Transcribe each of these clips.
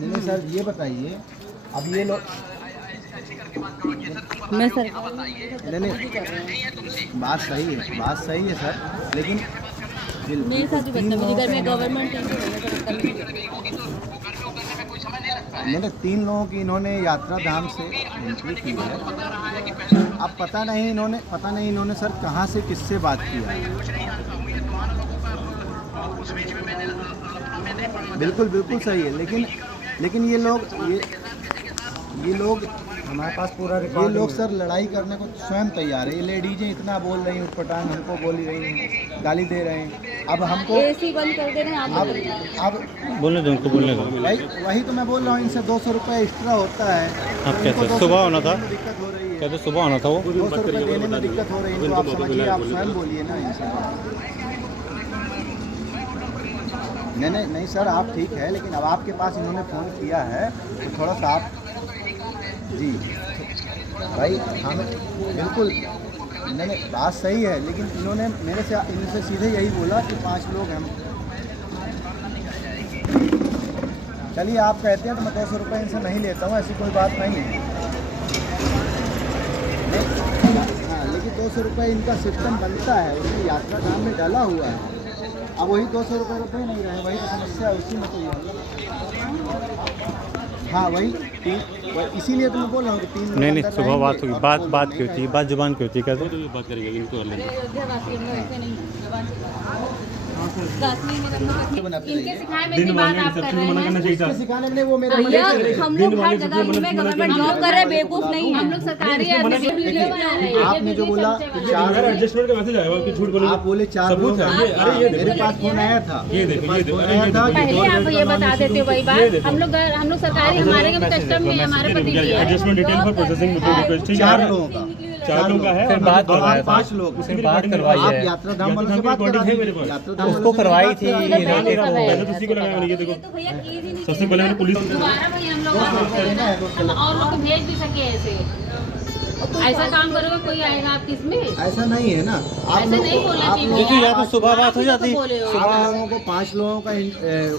नहीं सर, ये बताइए अब ये लोग मैं सर नहीं, बात सही है सर, लेकिन मेरे साथ भी बदतमीजी मेरी घर में गवर्नमेंट मैंने 3 लोगों की इन्होंने यात्रा धाम से एंट्री की है। अब पता नहीं इन्होंने सर कहाँ से किससे बात किया है। बिल्कुल सही है, लेकिन ये लोग हमारे पास पूरा ये रिकॉर्ड लोग सर लड़ाई करने को स्वयं तैयार है। ये लेडीजें इतना बोल रही हैं, उटपटांग हमको बोल रही हैं, गाली दे रहे हैं। अब हमको एसी बंद कर दे रहे हैं आप। अब बोलने दो उनको, बोलने दो। वही तो मैं बोल रहा हूँ, इनसे 200 रुपये एक्स्ट्रा होता है। आप कैसे सुबह होना था, दिक्कत हो रही है, कहते सुबह आना था वो 200 रुपये देने में दिक्कत हो रही है। तो आप समझिए, आप स्वयं बोलिए ना इनसे। नहीं सर, आप ठीक है, लेकिन अब आपके पास इन्होंने फ़ोन किया है तो थोड़ा सा आप जी भाई हम बिल्कुल नहीं, बात सही है, लेकिन इन्होंने इनसे सीधे यही बोला कि 5 लोग हैं। चलिए आप कहते हैं तो मैं 200 रुपये इनसे नहीं लेता हूँ, ऐसी कोई बात नहीं है। हाँ, लेकिन 200 रुपये इनका सिस्टम बनता है, उसमें यात्रा धाम में डाला हुआ है। अब वही 200 रुपये नहीं रहे, वही तो समस्या है, उसी में तो ये। हाँ वही इसीलिए तो मैं बोल रहा हूँ कि 3 लोग नहीं अंदर सुबह बात रहेंगे होगी, और बात की होती है, बात जुबान की होती है, कहते बात करेंगे इनको इनके सिखाए में भी बात आप कर रहे हैं। सिखाने में वो मेरे भैया हम लोग हर जगह में गवर्नमेंट जॉब कर रहे हैं, बेवकूफ नहीं है हम लोग। सरकारी वीडियो बना रहे हैं। आपने जो बोला एडजस्टमेंट का मैसेज आया कि झूठ बोले। आप बोले 4 लोग हैं। मेरे पास फोन आया था, ये देखो पहले आप ये बता देते हो वही बात। हम लोग सरकारी हमारे कस्टम में हमारे पति भी है। एडजस्टमेंट डिटेल फॉर प्रोसेसिंग 4 लोगों का 4 लोग का है। फिर बात करवाया था, 5 लोग फिर बात करवाई आप है, यात्रा धाम वालों से बात करा मेरे पास। यात्रा धाम उसको करवाई थी। पहले तो उसी को लगाया, ये देखो सबसे पहले मैंने पुलिस दोबारा भाई हम लोग और लोग को भेज भी सके ऐसे। ऐसा काम करोगे कोई आएगा आपकी इसमें? ऐसा नहीं है ना, आप ऐसे नहीं बोलना चाहिए। देखिए या तो सुबह बात हो जाती, आप लोगों को 5 लोगों का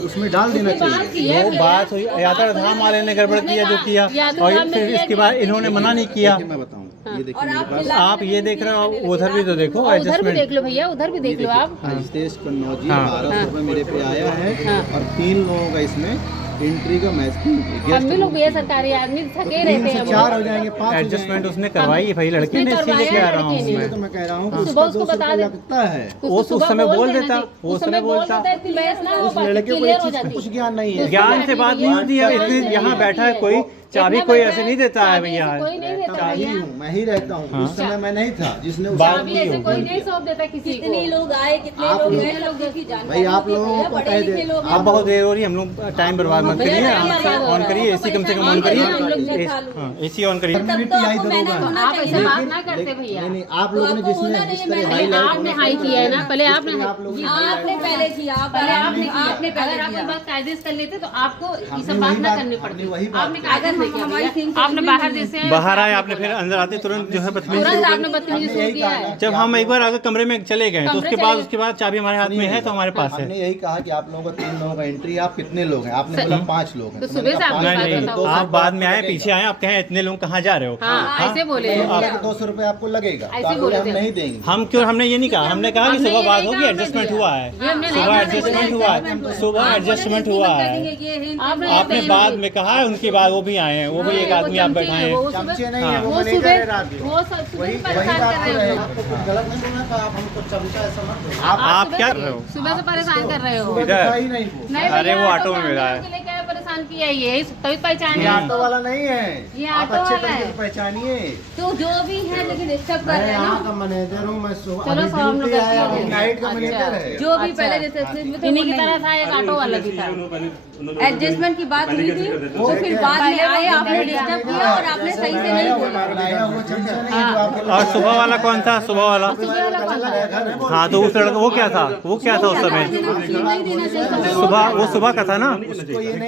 उसमें डाल देना चाहिए। वो बात हुई, यात्रा धाम वाले ने गड़बड़ किया जो किया, और फिर इसके बाद इन्होंने मना नहीं किया। मैं बताऊँ, ये देखिए मेरे पास आप ये देख रहे हो, उधर भी तो देखो उधर भी एडजस्टमेंट। देख लो भैया, उधर भी देख लो आप। हितेश कन्नौजी हाँ। 1200 रुपये मेरे पे आया है और 3 लोगों का इसमें एंट्री का हम भी लोग भैया सरकारी आदमी थके रहते हैं। 4 हो जाएंगे, 5 एडजस्टमेंट उसने करवाई है भाई, लड़की ने, इसीलिए कह रहा हूँ मैं। तो मैं कह रहा हूँ कि सुबह उसका उसको 200 बता रुपये दे। लगता है। वो उस समय बोल देता, वो उस समय बोलता। उस लड़के को ये चीज़ का कुछ ज्ञान नहीं है। ज्ञान से बात नहीं होती है, इतने यहाँ बैठा है कोई, चाबी कोई ऐसे नहीं देता है भैया। कोई नहीं देता चाबी भैया। हूँ, मैं ही रहता हूँ। उस समय मैं नहीं था जिसने चाबी ऐसे कोई नहीं सौंप देता किसी को। कितने लोग आए, कितने आप लोग लोग- गए, लोग की जानकारी भाई आप लोगों को कह दे, अब बहुत देर हो रही है, हम लोग टाइम बर्बाद मत करिए, ऑन करिए एसी, कम से कम ऑन करिए, एसी ऑन करिए। कम्युनिटी आई दरोगा है। आप ऐसे बात ना करते भैया। नहीं आप लोगों ने जिस तरह आपने हाई किया है ना, पहले आपने आपने पहले किया, पहले आपने अगर आप कोई बात कायदे से कर लेते तो आपको ये सब बात ना करनी पड़ती। आपने कागज नहीं किया भैया, आपने बाहर जैसे बाहर आए, आपने फिर अंदर आते तुरंत जो है बदतमीजी। तुरंत आपने बदतमीजी शुरू किया है। जब हम एक बार अगर कमरे में चले गए तो उसके बाद चाबी हमारे हाथ में है तो हमारे पास है। हमने यही कहा कि आप लोगों का 3 लोगों का एंट्री, आप कितने लोग हैं? आपने बोला 5 लोग हैं। तो सुबह से आपने नहीं नहीं, बात बताओ। आप बाद में आए, पीछे आए, आप कहें इतने लोग कहाँ जा रहे हो? हाँ ऐसे बोले। 200 रुपये आपको लगेगा, ऐसे तो आप बोले हम थे। नहीं देंगे। हम क्यों, हमने ये नहीं कहा, हमने कहा कि हमने सुबह ये बात नहीं होगी, कहा, एडजस्टमेंट हमने हुआ है, ये हमने नहीं सुबह कहा, एडजस्टमेंट हुआ है, सुबह एडजस्टमेंट हुआ है। आपने बाद में कहा है, उनके बाद वो भी आए हैं, वो भी एक आदमी आप बैठाए हैं। चमचे नहीं है, वो वो मैनेजर है रात दिन। वो सब वही सुबह परेशान बात कर तो रहे है। हो। आपको कुछ गलत नहीं बोलना था, आप हमको चमचा ऐसा मत बोलो। आप क्या कर रहे हो? सुबह से परेशान कर रहे हो। सुबह इधर। दिखाई नहीं वो। नहीं अरे भैया, वो ऑटो में मिला है। के लिए क्या परेशान किया ये, तभी पहचान ये ऑटो वाला नहीं है, ये आप ऑटो अच्छे वाला तरीके है। से पहचानिए। तो जो भी है लेकिन डिस्टर्ब कर मैं रहे हैं यहाँ ना। का मैनेजर हूँ, मैं सुबह चलो अभी सब हम लोग ड्यूटी आया हूँ, करते हैं। नाइट का मैनेजर है। जो भी पहले जैसे इन्हीं की तरह था, एक ऑटो वाला भी था। एडजस्टमेंट की बात हुई थी तो फिर बाद में आए, आपने डिस्टर्ब किया और आपने सही से नहीं बोला। बनाया हुआ चमचा नहीं है जो आपके और सुबह वाला कौन था? सुबह वाला, हाँ तो उस लड़का वो क्या था, वो क्या था उस समय? नहीं देना चाहिए। सुबह, वो सुबह का था ना। उसको ये नहीं